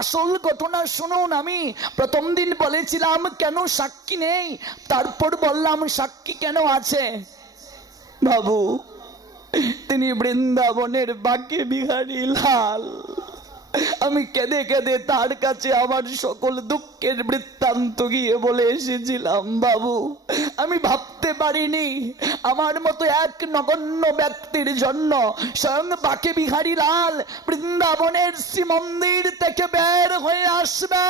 আসল ঘটনা শুনুন। আমি প্রথম দিন বলেছিলাম কেন সাক্ষী নেই, তারপর বললাম সাক্ষী কেন আছে। বাবু, তিনি বৃন্দাবনের বাঁকে বিহারী লাল। আমি কেঁদে কেঁদে তার কাছে আমার সকল দুঃখের বৃত্তান্ত গিয়ে বলে এসেছিলাম। বাবু, আমি ভাবতে পারিনি আমার মতো এক নগণ্য ব্যক্তির জন্য স্বয়ং বাঁকে বিহারী লাল বৃন্দাবনের শ্রীমন্দির থেকে বের হয়ে আসবে।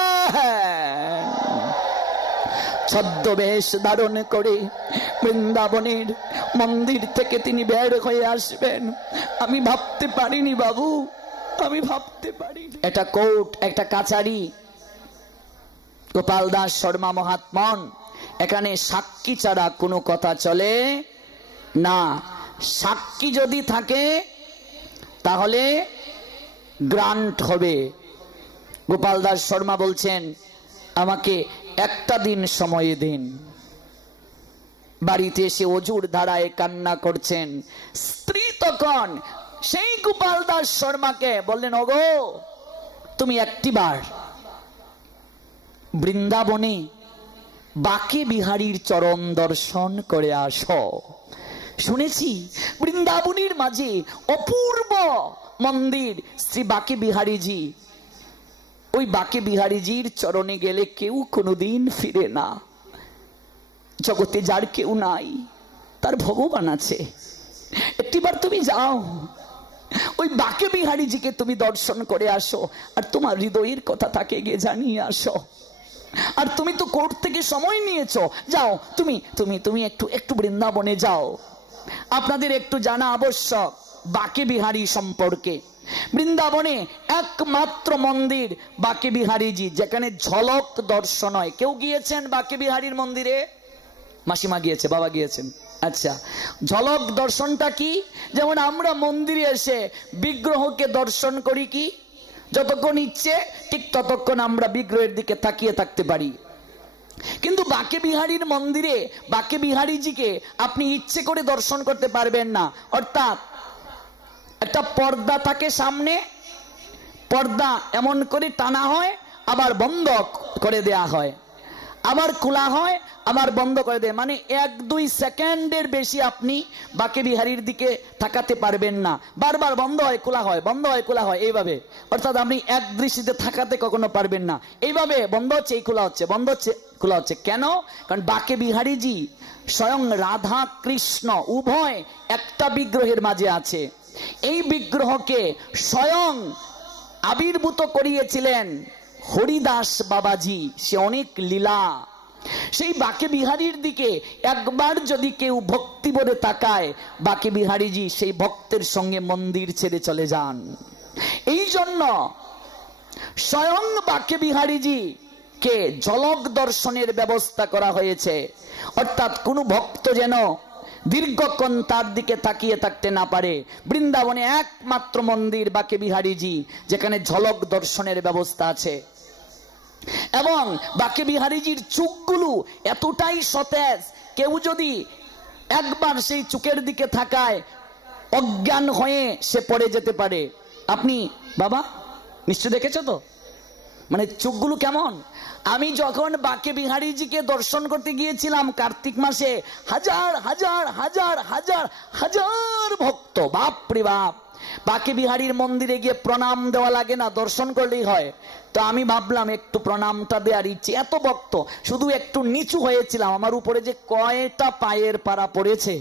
ছদ্মবেশ ধারণ করে বৃন্দাবনের মন্দির থেকে তিনি বের হয়ে আসবেন আমি ভাবতে পারিনি বাবু, আমি ভাবতে পারিনি। এটা কোর্ট, একটা কাছারি। গোপাল দাস শর্মা মহাত্মন, এখানে সাক্ষী ছাড়া কোনো কথা চলে না। সাক্ষী যদি থাকে তাহলে গ্রান্ট হবে। গোপাল দাস শর্মা বলছেন আমাকে একটা দিন সময় দিন। বাড়িতে এসে অজুর ধারায় কান্না করছেন। স্ত্রী তখন সেই গোপাল দাস শর্মাকে বললেন, ওগো তুমি একটিবার বৃন্দাবনে বাঁকে বিহারীর চরণ দর্শন করে আসো। শুনেছি বৃন্দাবনের মাঝে অপূর্ব মন্দির শ্রী বাঁকে বিহারীজি। ওই বাঁকে বিহারীজির চরণে গেলে কেউ কোনোদিন ফিরে না। জগতে যার কেউ নাই তার ভগবান আছে। একটিবার তুমি যাও, ওই বাঁকে বিহারীজিকে তুমি দর্শন করে আসো, আর তোমার হৃদয়ের কথা তাকে গিয়ে জানিয়ে আসো। আর তুমি তো কোর্ট থেকে সময় নিয়েছো, যাও তুমি তুমি তুমি একটু একটু বৃন্দাবনে যাও। আপনাদের একটু জানা আবশ্যক বাঁকে বিহারী সম্পর্কে। বৃন্দাবনে একমাত্র মন্দির বাঁকে বিহারীজি, যেখানে ঝলক দর্শন হয়। কেউ গিয়েছেন বাঁকে বিহারীর মন্দিরে? মাসিমা গিয়েছে, বাবা গিয়েছেন। আচ্ছা, ঝলক দর্শনটা কি? যেমন আমরা মন্দিরে এসে বিগ্রহকে দর্শন করি, কি যতক্ষণ ইচ্ছে ঠিক ততক্ষণ আমরা বিগ্রহের দিকে তাকিয়ে থাকতে পারি। কিন্তু বাঁকে বিহারীর মন্দিরে বাঁকে বিহারীজিকে আপনি ইচ্ছে করে দর্শন করতে পারবেন না। অর্থাৎ একটা পর্দা থাকে সামনে, পর্দা এমন করে টানা হয়, আবার বন্ধ করে দেয়া হয়, আবার খোলা হয়, আবার বন্ধ করে দেয়। মানে 1-2 সেকেন্ডের বেশি আপনি বাঁকে বিহারীর দিকে তাকাতে পারবেন না। বারবার বন্ধ হয় খোলা হয়, বন্ধ হয় খোলা হয়, এইভাবে। অর্থাৎ আপনি এক দৃষ্টিতে তাকাতে কখনো পারবেন না। এইভাবে বন্ধ হচ্ছে, এই খোলা হচ্ছে, বন্ধ হচ্ছে, খোলা হচ্ছে। কেন? কারণ বাঁকে বিহারীজি স্বয়ং রাধা কৃষ্ণ উভয় একটা বিগ্রহের মাঝে আছে। এই বিগ্রহকে স্বয়ং আবির্ভূত করিয়েছিলেন হরিদাস বাবাজি। সে অনেক লীলা। সেই বাঁকে বিহারীর দিকে একবার যদি কেউ ভক্তি ভরে তাকায়, বাঁকে বিহারীজি সেই ভক্তের সঙ্গে মন্দির ছেড়ে চলে যান। এই জন্য স্বয়ং বাঁকে বিহারীজি কে ঝলক দর্শনের ব্যবস্থা করা হয়েছে। অর্থাৎ কোনো ভক্ত যেন দীর্ঘক্ষণ তার দিকে তাকিয়ে থাকতে না পারে। বৃন্দাবনে একমাত্র মন্দির বাঁকে বিহারীজি, যেখানে ঝলক দর্শনের ব্যবস্থা আছে। এবং বাঁকে বিহারীজির চোখগুলো এতটাই সতেজ, কেউ যদি একবার সেই চোখের দিকে তাকায় অজ্ঞান হয়ে সে পড়ে যেতে পারে। আপনি বাবা নিশ্চয় দেখেছো তো, মানে চোখগুলো কেমন। আমি যখন বাঁকে বিহারীজিকে দর্শন করতে গিয়েছিলাম কার্তিক মাসে, হাজার হাজার হাজার হাজার হাজার ভক্ত, বাপরে বাপ। বাঁকে বিহারীর মন্দিরে গিয়ে প্রণাম দেওয়া লাগে না, দর্শন করলেই হয়। তো আমি ভাবলাম একটু প্রণামটা দেওয়ার ইচ্ছে, এত ভক্ত। শুধু একটু নিচু হয়েছিলাম, আমার উপরে যে কয়টা পায়ের পাড়া পড়েছে,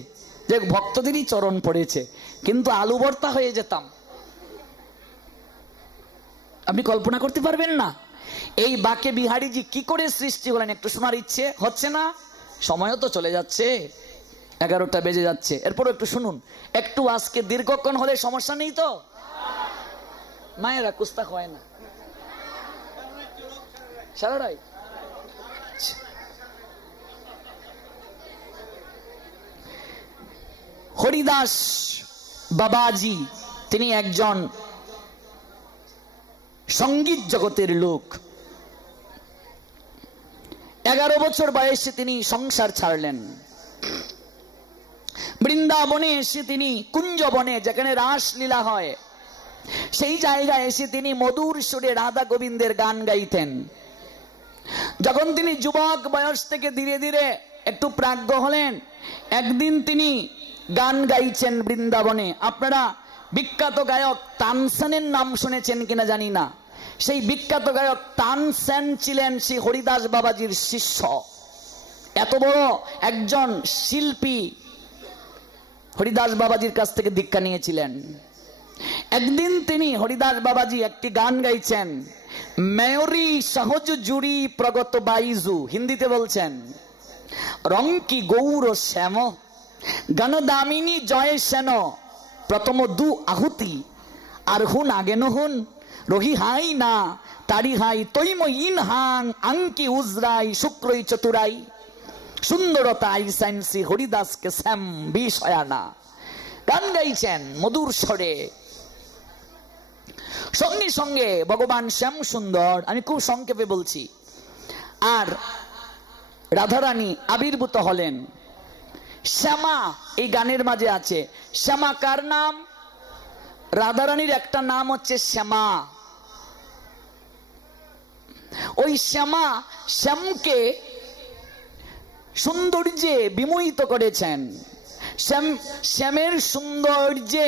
যে ভক্তদেরই চরণ পড়েছে, কিন্তু আলু ভর্তা হয়ে যেতাম। আপনি কল্পনা করতে পারবেন না এই বাঁকে বিহারীজি কি করে সৃষ্টি হলেন। একটু শোনার ইচ্ছে হচ্ছে না? সময়ও তো চলে যাচ্ছে, 11টা বেজে যাচ্ছে। এরপর একটু শুনুন, একটু আজকে দীর্ঘক্ষণ হলে সমস্যা নেই তো? মায়েরা কুস্তাক হয় না সারারাই। হরিদাস বাবাজি তিনি একজন সঙ্গীত জগতের লোক। 11 বছর বয়সে তিনি সংসার ছাড়লেন। বৃন্দাবনে এসে তিনি কুঞ্জবনে, যেখানে রাসলীলা হয়, সেই জায়গায় এসে তিনি মধুর সুরে রাধা গোবিন্দের গান গাইতেন। যখন তিনি যুবক বয়স থেকে ধীরে ধীরে একটু প্রাজ্ঞ হলেন, একদিন তিনি গান গাইছেন বৃন্দাবনে। আপনারা বিখ্যাত গায়ক তানসেনের নাম শুনেছেন কিনা জানি না। সেই বিখ্যাত গায়ক তানসেন ছিলেন শ্রী হরিদাস বাবাজির শিষ্য। এত বড় একজন শিল্পী হরিদাস বাবাজির কাছ থেকে দীক্ষা নিয়েছিলেন। একদিন তিনি হরিদাস বাবাজি একটি গান গাইছেন, মেয়রি সহজ জুড়ি প্রগত বাইজু, হিন্দিতে বলছেন, রঙ্কি গৌর শ্যাম গণদামিনী জয় সেন প্রথম দু আহুতি আর হুন আগে নহন রহি হাই না তারি হাই তৈম ইন হাং আঙ্কি উজরাই শুক্রই চতুরাই সুন্দরতা আইসাইন্সি হরিদাসকে শ্যাম বিষয়ানা। গান গাইছেন মধুর স্বরে। সঙ্গে সঙ্গে ভগবান শ্যাম সুন্দর, আমি খুব সংক্ষেপে বলছি, আর রাধারানী আবির্ভূত হলেন। শ্যামা এই গানের মাঝে আছে। শ্যামা কার নাম? রাধারানীর একটা নাম হচ্ছে শ্যামা। ওই শ্যামা শ্যামকে সৌন্দর্যে বিমোহিত করেছেন। শ্যামের সৌন্দর্যে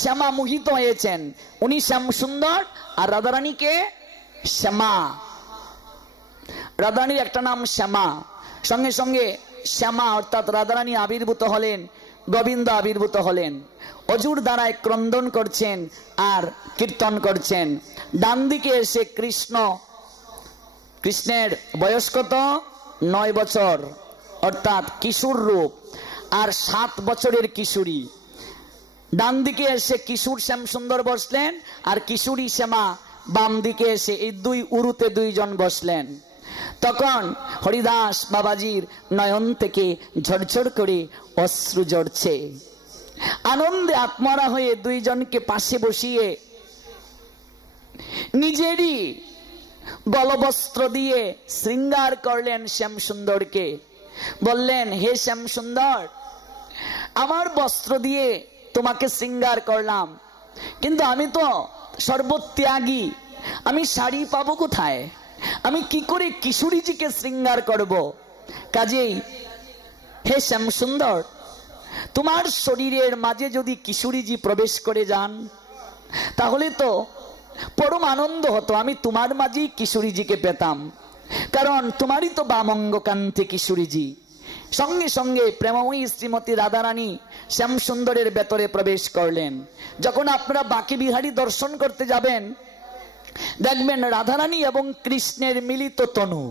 শ্যামা মোহিত হয়েছেন। উনি শ্যাম সুন্দর আর রাধারানীকে শ্যামা। রাধারানীর একটা নাম শ্যামা। সঙ্গে সঙ্গে শ্যামা অর্থাৎ রাধারানী আবির্ভূত হলেন, গোবিন্দ আবির্ভূত হলেন। অজুর দ্বারায় ক্রন্দন করছেন আর কীর্তন করছেন। ডান দিকে এসে কৃষ্ণের বয়স কত? 9 বছর, অর্থাৎ কিশোর রূপ, আর 7 বছরের কিশোরী। ডান দিকে এসে কিশোর শ্যাম সুন্দর বসলেন, আর কিশোরী শ্যামা বাম দিকে এসে এই দুই উরুতে দুইজন বসলেন। তখন হরিদাস বাবাজির নয়ন থেকে ঝরঝর করে অশ্রু ঝরছে। আনন্দে আত্মরা হয়ে দুইজনকে পাশে বসিয়ে নিজেরই গলবস্ত্র দিয়ে শৃঙ্গার করলেন শ্যাম সুন্দরকে। বললেন, হে শ্যাম সুন্দর, আমার বস্ত্র দিয়ে তোমাকে শৃঙ্গার করলাম, কিন্তু আমি তো সর্বত্যাগী, আমি শাড়ি পাবো কোথায়? আমি কি করে কিশোরীজিকে শৃঙ্গার করব? কাজেই হে শ্যাম সুন্দর, তোমার শরীরের মাঝে যদি কিশোরীজি প্রবেশ করে যান তাহলে তো পরম আনন্দ হতো, আমি তোমার মাঝেই কিশোরীজিকে পেতাম, কারণ তোমারই তো বামঙ্গকান্তি কিশোরীজি। সঙ্গে সঙ্গে প্রেমময়ী শ্রীমতী রাধারানী শ্যাম সুন্দরের ভেতরে প্রবেশ করলেন। যখন আপনারা বাঁকে বিহারী দর্শন করতে যাবেন, দেখবেন রাধারানী এবং কৃষ্ণের মিলিত তনু।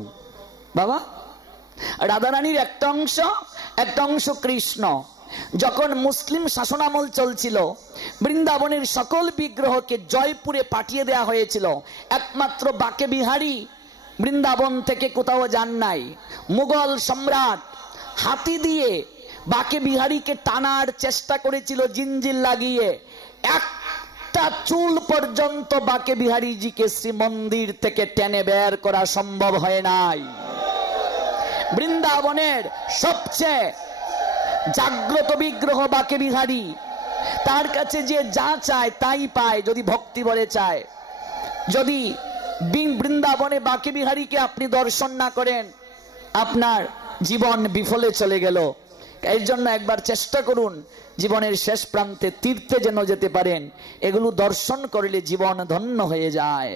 বাবা, রাধারানীর একটা অংশ কৃষ্ণ। যখন মুসলিম শাসনামল চলছিল, বৃন্দাবনের সকল বিগ্রহকে জয়পুরে পাঠিয়ে দেওয়া হয়েছিল। একমাত্র বাঁকে বিহারী বৃন্দাবন থেকে কোথাও যান নাই। মুঘল সম্রাট হাতি দিয়ে বাঁকে বিহারীকে টানার চেষ্টা করেছিল জিঞ্জির লাগিয়ে। একটা চুল পর্যন্ত বাঁকে বিহারীজিকে শ্রীমন্দির থেকে টেনে বের করা সম্ভব হয় নাই। বৃন্দাবনের সবচেয়ে জাগ্রত বিগ্রহ বাঁকে বিহারী। তার কাছে যে যা চায় তাই পায়, যদি ভক্তি বলে চায়। যদি বৃন্দাবনে বাঁকে বিহারীকে আপনি দর্শন না করেন, আপনার জীবন বিফলে চলে গেল। এর জন্য একবার চেষ্টা করুন জীবনের শেষ প্রান্তে তীর্থে যেন যেতে পারেন। এগুলো দর্শন করলে জীবন ধন্য হয়ে যায়।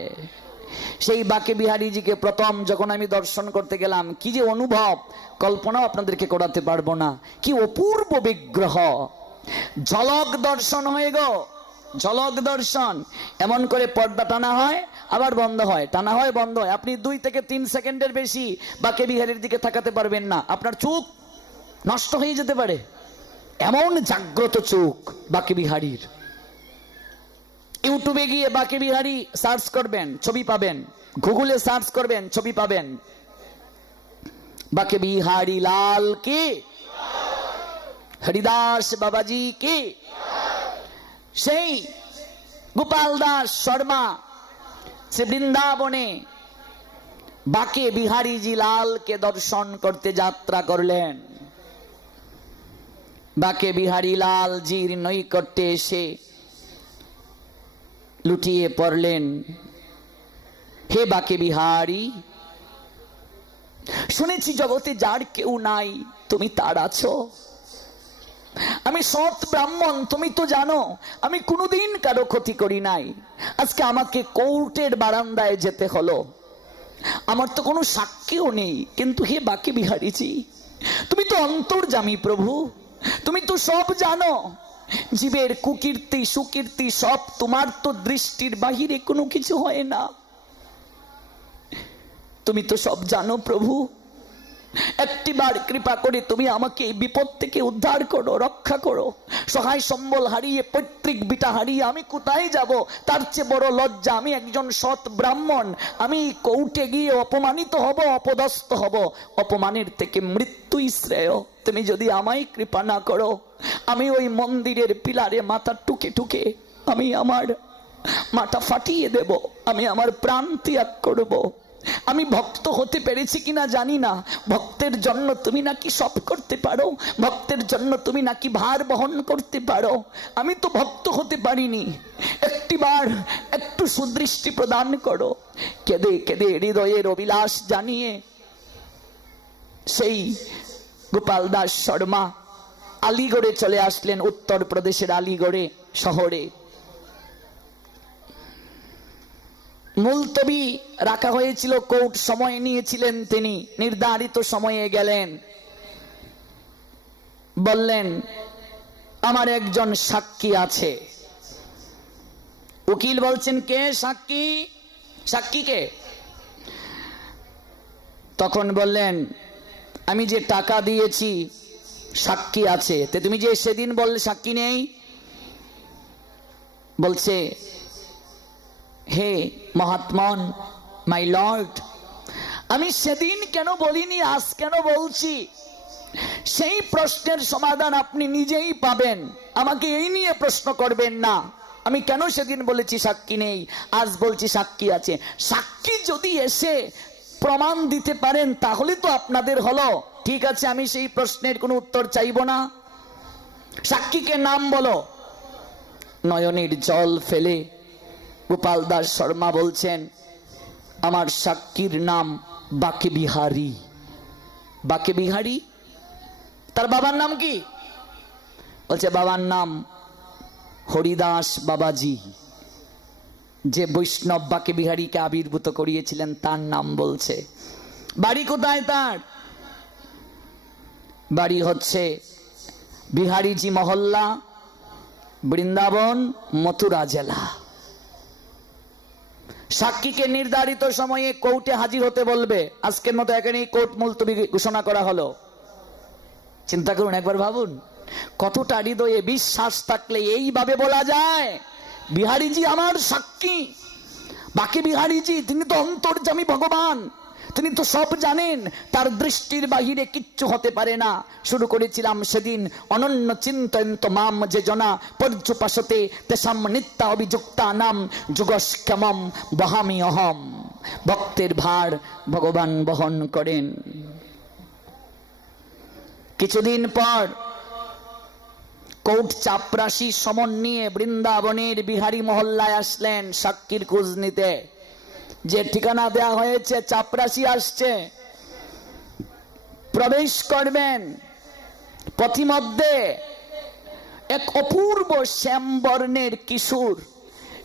সেই বাঁকে বিহারীজিকে প্রথম যখন আমি দর্শন করতে গেলাম, কি যে অনুভব, কল্পনাও আপনাদেরকে করাতে পারবো না। কি অপূর্ব বিগ্রহ! ঝলক দর্শন হয়ে গো, ঝলক দর্শন। এমন করে পর্দা টানা হয় আবার বন্ধ হয়, টানা হয় বন্ধ হয়। আপনি 2 থেকে 3 সেকেন্ডের বেশি বাঁকে বিহারীর দিকে তাকাতে পারবেন না, আপনার চোখ নষ্ট হয়ে যেতে পারে। এমন জাগ্রত চোখ বাঁকে বিহারীর। ইউটিউবে গিয়ে বাঁকে বিহারী সার্চ করবেন, ছবি পাবেন। গুগলে সার্চ করবেন, ছবি পাবেন। বাঁকে বিহারী লাল কি, হরিদাস বাবাজি কি। সেই গোপাল দাস শর্মা সে বৃন্দাবনে বাঁকে বিহারীজি লালকে দর্শন করতে যাত্রা করলেন। বাঁকে বিহারী লালজির নৈকট্যে এসে লুটিয়ে পড়লেন, হে বাকে বিহারী, শুনেছি জগতে যার কেউ নাই তুমি তার আছো। আমি সৎ ব্রাহ্মণ, তুমি তো জানো আমি কোনোদিন কারো ক্ষতি করি নাই। আজকে আমাকে কোর্টের বারান্দায় যেতে হলো, আমার তো কোনো সাক্ষীও নেই। কিন্তু হে বাকে বিহারীজি, তুমি তো অন্তর্যামী প্রভু, তুমি তো সব জানো। জীবের কুকীর্তি সুকীর্তি সব তোমার তো দৃষ্টির বাহিরে কোনো কিছু হয় না। তুমি তো সব জানো প্রভু, একটিবার কৃপা করে তুমি আমাকে এই বিপদ থেকে উদ্ধার করো, রক্ষা করো। সহায় সম্বল হারিয়ে পৈতৃক বিটা হারিয়ে আমি কোথায় যাব? তার চেয়ে বড় লজ্জা, আমি একজন সৎ ব্রাহ্মণ, আমি কোর্টে গিয়ে অপমানিত হব, অপদস্থ হব। অপমানের থেকে মৃত্যুই শ্রেয়। তুমি যদি আমায় কৃপা না করো, আমি ওই মন্দিরের পিলারে মাথা টুকে টুকে আমি আমার মাথা ফাটিয়ে দেব, আমি আমার প্রাণ ত্যাগ করব। আমি ভক্ত হতে পেরেছি কিনা জানি না, ভক্তের জন্য তুমি নাকি সব করতে পারো, ভক্তের জন্য তুমি নাকি ভার বহন করতে পারো। আমি তো ভক্ত হতে পারিনি, একটিবার একটু সুদৃষ্টি প্রদান করো। কেঁদে কেঁদে হৃদয়ের অভিলাষ জানিয়ে সেই গোপাল দাস শর্মা আলিগড়ে চলে আসলেন, উত্তরপ্রদেশের আলিগড়ে শহরে। মুলতবি রাখা হয়েছিল, কোর্ট সময় নিয়েছিলেন, তিনি নির্ধারিত সময়ে গেলেন। বললেন আমার একজন সাক্ষী আছে। উকিল বলছেন কে সাক্ষী? সাক্ষী কে? তখন বললেন আমি যে টাকা দিয়েছি সাক্ষী আছে। তে তুমি যে সেদিন বললে সাক্ষী নেই? বলছে হে মহাত্মন, মাই লর্ড, আমি সেদিন কেন বলিনি, আজ কেন বলছি? সেই প্রশ্নের সমাধান আপনি নিজেই পাবেন, আমাকে এই নিয়ে প্রশ্ন করবেন না। আমি কেন সেদিন বলেছি সাক্ষী নেই, আজ বলছি সাক্ষী আছে। সাক্ষী যদি এসে প্রমাণ দিতে পারেন তাহলে তো আপনাদের হলো। ঠিক আছে, আমি সেই প্রশ্নের কোনো উত্তর চাইব না। সাক্ষীকে নাম বলো। নয়নের জল ফেলে গোপাল দাস শর্মা বলছেন আমার সাক্ষীর নাম বাকে বিহারী। বাকে বিহারী? তার বাবার নাম কি? বলছে বাবার নাম হরিদাস বাবাজি, যে বৈষ্ণব বাকে বিহারীকে আবির্ভূত করিয়েছিলেন তার নাম বলছে। বাড়ি কোথায় তার? বাড়ি হচ্ছে বিহারীজি মহল্লা, বৃন্দাবন, মথুরা জেলা। সাক্ষীকে নির্ধারিত সময়ে কোর্টে হাজির হতে বলবে। আজকের মতো এখানেই কোর্ট মুলতবি ঘোষণা করা হলো। চিন্তা করুন, একবার ভাবুন, কতটা হৃদয়ে বিশ্বাস থাকলে এইভাবে বলা যায় বিহারীজি আমার সাক্ষী। বাকি বিহারীজি তিনি তো অন্তর্যামী ভগবান, তিনি তো সব জানেন, তার দৃষ্টির বাহিরে কিচ্ছু হতে পারে না। শুরু করেছিলাম সেদিন, অনন্য চিন্তয়ন্ত মাম যে জনা পর্যুপাসতে তেসাম নিত্যা অভিযুক্তা নাম যুগস্ক্যমম বহামি অহম। ভক্তের ভার ভগবান বহন করেন। কিছুদিন পর কোর্ট চাপরাশি সমন নিয়ে বৃন্দাবনের বিহারী মহল্লায় আসলেন সাক্ষীর খোঁজ নিতে। যে ঠিকানা দেয়া হয়েছে, চাপরাশি আসছে, প্রবেশ করবেন। পথিমধ্যে এক অপূর্ব শ্যামবর্ণের কিশোর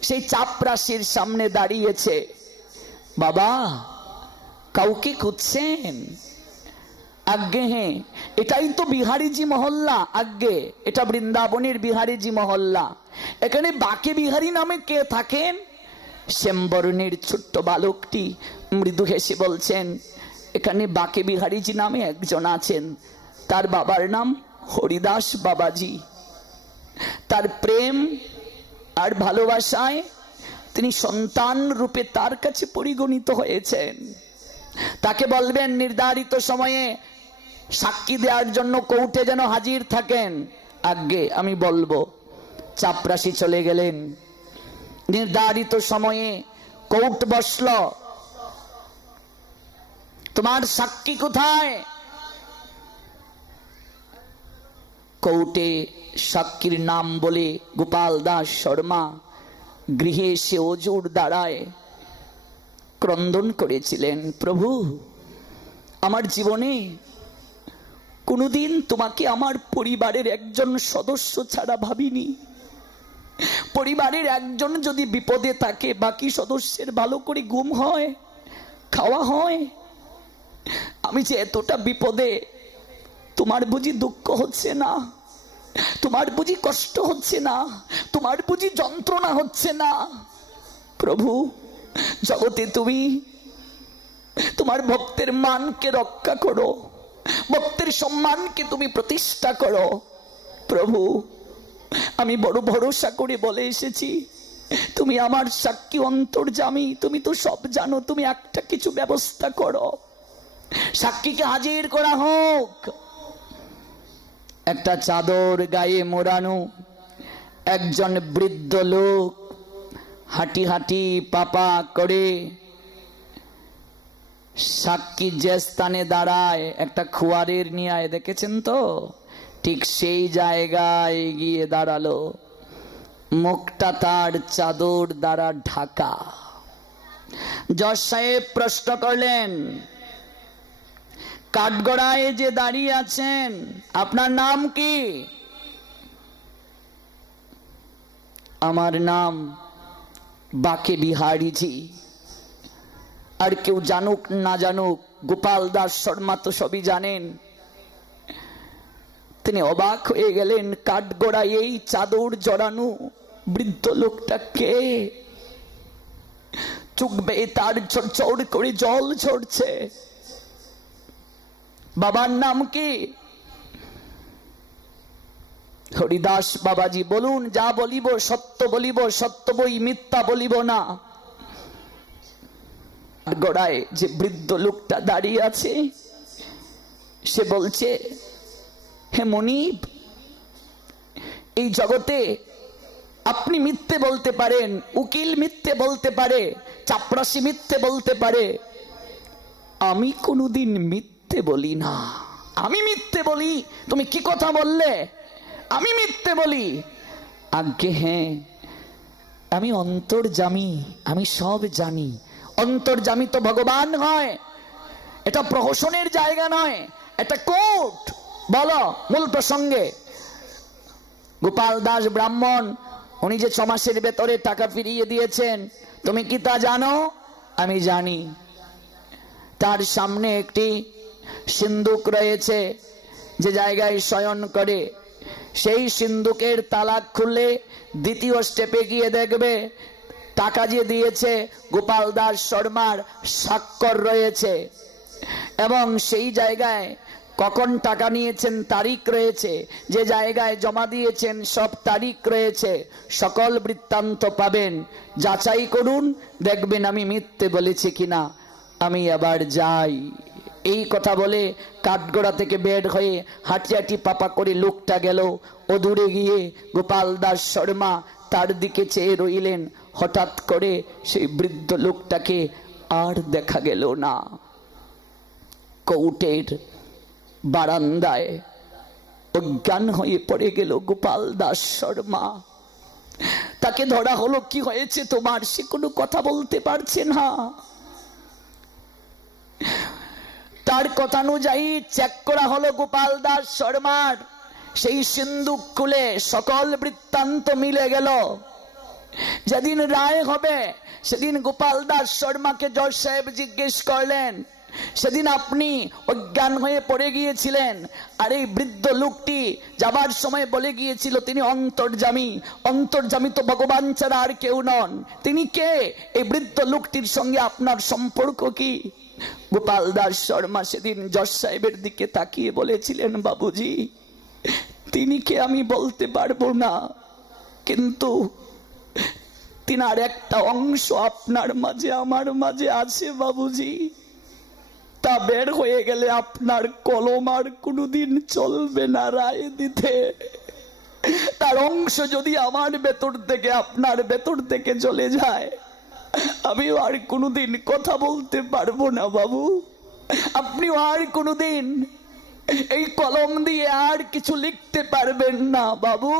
সেই চাপরাশির সামনে দাঁড়িয়েছে। বাবা, কাউকে খুঁজছেন? আজ্ঞে হ্যাঁ, এটাই তো বিহারীজি মহল্লা। আজ্ঞে, এটা বৃন্দাবনের বিহারীজি মহল্লা। এখানে বাকে বিহারী নামে কে থাকেন? শ্যামবর্ণের ছোট্ট বালকটি মৃদু হেসে বলছেন এখানে বাকে বিহারীজি নামে একজন আছেন, তার বাবার নাম হরিদাস বাবাজি। তার প্রেম আর ভালোবাসায় তিনি সন্তান রূপে তার কাছে পরিগণিত হয়েছেন। তাকে বলবেন নির্ধারিত সময়ে সাক্ষী দেওয়ার জন্য কোর্টে যেন হাজির থাকেন। আজ্ঞে, আমি বলবো। চাপরাশি চলে গেলেন। নির্ধারিত সময়ে কোর্ট বসল। তোমার সাক্ষী কোথায়? কোর্টে সাক্ষীর নাম বলে গোপাল দাস শর্মা গৃহে এসে অজুর দ্বারায় ক্রন্দন করেছিলেন, প্রভু আমার জীবনে কোনোদিন তোমাকে আমার পরিবারের একজন সদস্য ছাড়া ভাবিনি। পরিবারের একজন যদি বিপদে থাকে বাকি সদস্যের ভালো করে ঘুম হয়, খাওয়া হয়। আমি যে এতটা বিপদে, তোমার বুঝি দুঃখ হচ্ছে না? তোমার বুঝি কষ্ট হচ্ছে না? তোমার বুঝি যন্ত্রণা হচ্ছে না? প্রভু জগতে তুমি তোমার ভক্তের মানকে রক্ষা করো, ভক্তের সম্মানকে তুমি প্রতিষ্ঠা করো। প্রভু আমি বড় ভরসা করে বলে এসেছি, তুমি আমার সাক্ষী অন্তর্যামী, তুমি তো সব জানো, তুমি একটা কিছু ব্যবস্থা করো। সাক্ষীকে হাজির করা হোক। একটা চাদর গায়ে মোড়ানো একজন বৃদ্ধ লোক হাঁটি হাঁটি পাপা করে সাক্ষী যে স্থানে দাঁড়ায় একটা খোয়ারের নিয়ে, দেখেছেন তো? ঠিক সেই জায়গায় গিয়ে দাঁড়ালো, মুখটা তার চাদর দ্বারা ঢাকা। জজ সাহেব প্রশ্ন করলেন, কাঠগড়ায় যে দাঁড়িয়ে আছেন আপনার নাম কি? আমার নাম বাকে বিহারীজি। আর কেউ জানুক না জানুক, গোপাল দাস শর্মা তো সবই জানেন। তিনি অবাক হয়ে গেলেন, কাঠগড়ায় এই চাদর জড়ানো বৃদ্ধ লোকটা কে? চোখ বেয়ে তার ঝরঝর করে জল ঝরছে। বাবার নাম কি? হরিদাস বাবাজি। বলুন, যা বলিব সত্য বলিব, সত্য বই, মিথ্যা বলিব না। গড়ায় যে বৃদ্ধ লোকটা দাঁড়িয়ে আছে সে বলছে, হে মনিব, এই জগতে আপনি মিথ্যে বলতে পারেন, উকিল মিথ্যে বলতে পারে, চাপরাশি মিথ্যে বলতে পারে, আমি কোনোদিন মিথ্যে বলি না। আমি মিথ্যে বলি? তুমি কি কথা বললে? আমি মিথ্যে বলি? আজ্ঞে হ্যাঁ, আমি অন্তর্যামী, আমি সব জানি। অন্তর্যামী তো ভগবান হয়। এটা প্রহসনের জায়গা নয়, এটা কোর্ট। বলো মূল প্রসঙ্গে। গোপাল দাস ব্রাহ্মণ, উনি যে 6 মাসের ভেতরে টাকা ফিরিয়ে দিয়েছেন, তুমি কি তা জানো? আমি জানি। তার সামনে একটি সিন্দুক রয়েছে, যে জায়গায় শয়ন করে। সেই সিন্দুকের তালা খুললে দ্বিতীয় স্টেপে গিয়ে দেখবে টাকা যে দিয়েছে গোপাল দাস শর্মার স্বাক্ষর রয়েছে, এবং সেই জায়গায় কখন টাকা নিয়েছেন তারিখ রয়েছে, যে জায়গায় জমা দিয়েছেন সব তারিখ রয়েছে। সকল বৃত্তান্ত পাবেন, যাচাই করুন, দেখবেন আমি মিথ্যে বলেছি কিনা। আমি আবার যাই। এই কথা বলে কাঠগড়া থেকে বের হয়ে হাঁটি হাঁটি পাপা করে লোকটা গেল। ও দূরে গিয়ে গোপাল দাস শর্মা তার দিকে চেয়ে রইলেন। হঠাৎ করে সেই বৃদ্ধ লোকটাকে আর দেখা গেল না। কোর্টের বারান্দায় অজ্ঞান হয়ে পড়ে গেল গোপাল দাস শর্মা। তাকে ধরা হলো, কি হয়েছে তোমার? সে কোনো কথা বলতে পারছে না। তার কথা অনুযায়ী চেক করা হলো গোপাল দাস শর্মার সেই সিন্দুক খুলে, সকল বৃত্তান্ত মিলে গেল। যেদিন রায় হবে সেদিন গোপাল দাস শর্মাকে জজ সাহেব জিজ্ঞেস করলেন, সেদিন আপনি অজ্ঞান হয়ে পড়ে গিয়েছিলেন, আর এই বৃদ্ধ লোকটি যাবার সময় বলে গিয়েছিল তিনি অন্তর্যামী। অন্তর্যামী তো ভগবান ছাড়া আর কেউ নন। তিনি কে? এই বৃদ্ধ লোকটির সঙ্গে আপনার সম্পর্ক কি? গোপাল দাস শর্মা সেদিন জজ সাহেবের দিকে তাকিয়ে বলেছিলেন, বাবুজি তিনি কে আমি বলতে পারবো না, কিন্তু তিনার একটা অংশ আপনার মাঝে আমার মাঝে আছে বাবুজি। তা বের হয়ে গেলে আপনার কলম আর কোনোদিন চলবে না রায় দিতে। তার অংশ যদি আমার ভেতর থেকে আপনার ভেতর থেকে চলে যায়, আমি আর কোনোদিন কথা বলতে পারবো না বাবু। আপনিও আর কোনোদিন এই কলম দিয়ে আর কিছু লিখতে পারবেন না বাবু।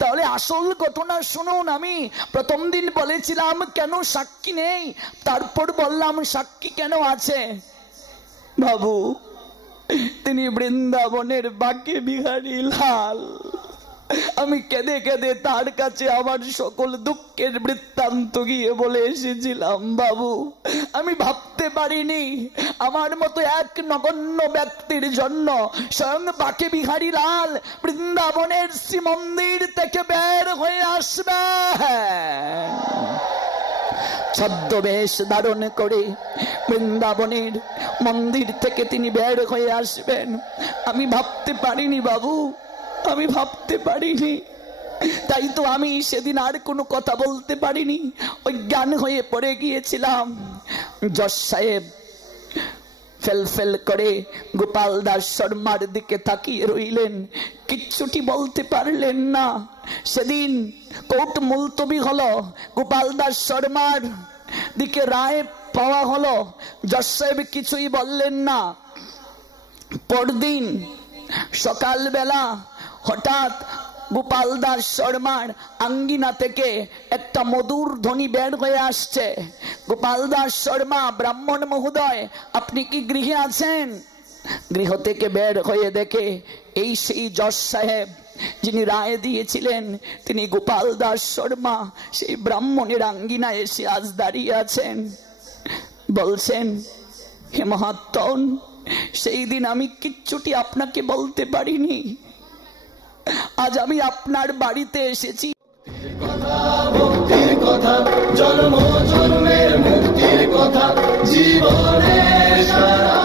তাহলে আসল ঘটনা শুনুন। আমি প্রথম দিন বলেছিলাম কেন সাক্ষী নেই, তারপর বললাম সাক্ষী কেন আছে। বাবু, তিনি বৃন্দাবনের বাঁকে বিহারী লাল। আমি কেঁদে কেঁদে তার কাছে আমার সকল দুঃখের বৃত্তান্ত গিয়ে বলে এসেছিলাম। বাবু, আমি ভাবতে পারিনি আমার মতো এক নগণ্য ব্যক্তির জন্য স্বয়ং বাঁকে বিহারী লাল বৃন্দাবনের শ্রীমন্দির থেকে বের হয়ে আসবে, ছদ্মবেশ ধারণ করে বৃন্দাবনের মন্দির থেকে তিনি বের হয়ে আসবেন। আমি ভাবতে পারিনি বাবু, আমি ভাবতে পারিনি। তাই তো আমি সেদিন আর কোনো কথা বলতে পারিনি, অজ্ঞান হয়ে পড়ে গিয়েছিলাম। জজ সাহেব ফেল ফেল করে গোপাল দাস শর্মার দিকে তাকিয়ে রইলেন, কিচ্ছুটি বলতে পারলেন না। সেদিন কোর্ট মুলতবি হলো, গোপাল দাস শর্মার দিকে রায় পাওয়া হলো। জজ সাহেব কিছুই বললেন না। পরদিন সকালবেলা হঠাৎ গোপাল দাস শর্মার আঙ্গিনা থেকে একটা মধুর ধ্বনি বের হয়ে আসছে। গোপাল দাস শর্মা, ব্রাহ্মণ মহোদয়, আপনি কি গৃহে আছেন? গৃহ থেকে বের হয়ে দেখে এই সেই জজ সাহেব যিনি রায় দিয়েছিলেন, তিনি গোপাল দাস শর্মা সেই ব্রাহ্মণের আঙ্গিনায় এসে আজ দাঁড়িয়ে আছেন। বলছেন, হে মহাত্মন, সেই দিন আমি কিচ্ছুটি আপনাকে বলতে পারিনি। আজ আমি আপনার বাড়িতে এসেছি। মুক্তির কথা, জন্ম জন্মের মুক্তির কথা, জীবনের সারা